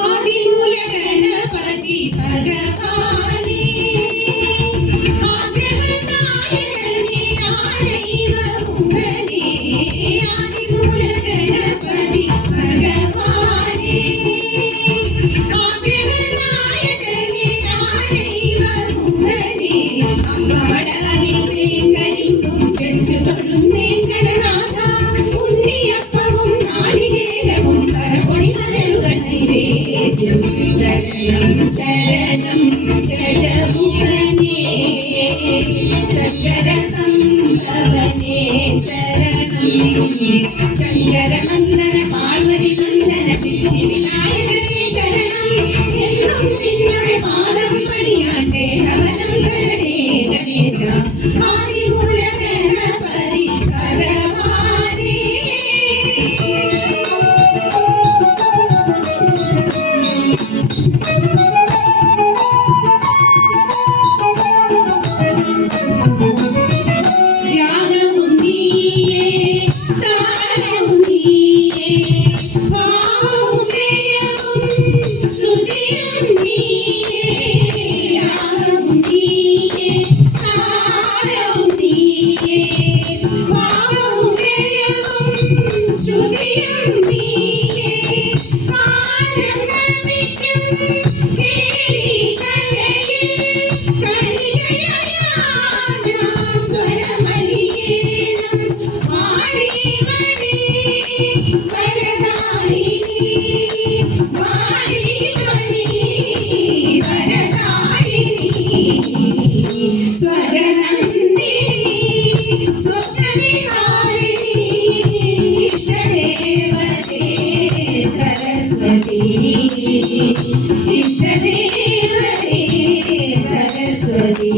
ആദിമൂല ഗണപതി ഭഗവാനേ ആഗ്രഹനായകനേ ആലൈവ മുഖനേ ആദിമൂല ഗണപതി ഭഗവാനേ ആഗ്രഹനായകനേ ആലൈവ മുഖനേ അമ്പാടാനി തേങ്കരിമ്പും ചെച്ചു തൊഴുന്നേൻ ഗണനാഥ ഉണ്ണിയപ്പവും നാളികേരവും കരപൊടി മലരുകൾ നൈവേദ്യം ശരണം ശരണം ശരമുഖനേ ശങ്കര സംഭവനേ ശരണം ശങ്കരനന്ദന പാർവതി നന്ദന സിദ്ധി വിനായകനേ ശരണം എന്നും നിന്നുടെ പാദം പണിയാൻ ദേഹവനം തരണേ ഗണേശ ആദിമൂല ഗണപതി ഭഗവാനേ രാഗവും നീയേ താളവും നീയേ ഭാവവും ലയവും ശ്രുതിയും നീയേ രാഗവും നീയേ താളവും നീയേ ഭാവവും ലയവും ശ്രുതിയും നീയേ കാലം നമിക്കും കേളികലയിൽ കണികയായാം സ്വരമലിയേണം വാണിമണി വരദായിനി വാണിമണി വരദായിനി സ്വരനന്ദിനി സ്വപ്നവിഹാരിണി ഇഷ്ടദേവതേ സരസ്വതി ഇഷ്ടദേവതേ സരസ്വതി